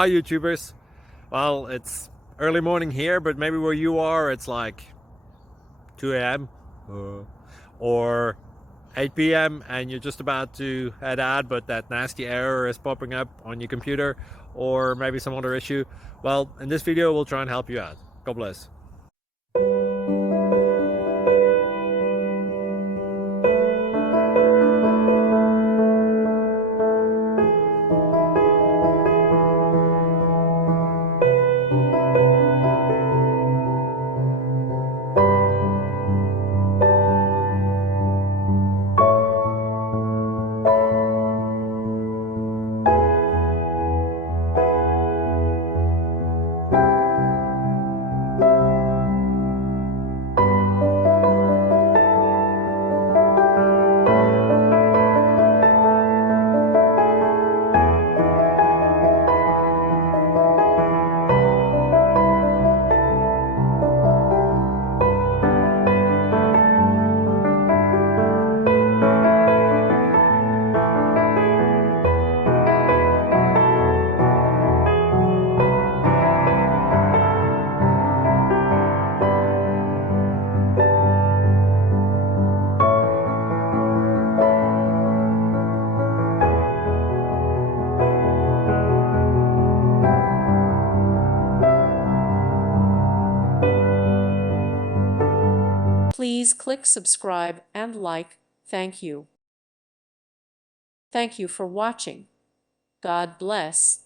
Hi YouTubers. Well, it's early morning here, but maybe where you are it's like 2 a.m. or 8 p.m. and you're just about to head out, but that nasty error is popping up on your computer, or maybe some other issue. Well, in this video we'll try and help you out. God bless. Please click subscribe and like. Thank you. Thank you for watching. God bless.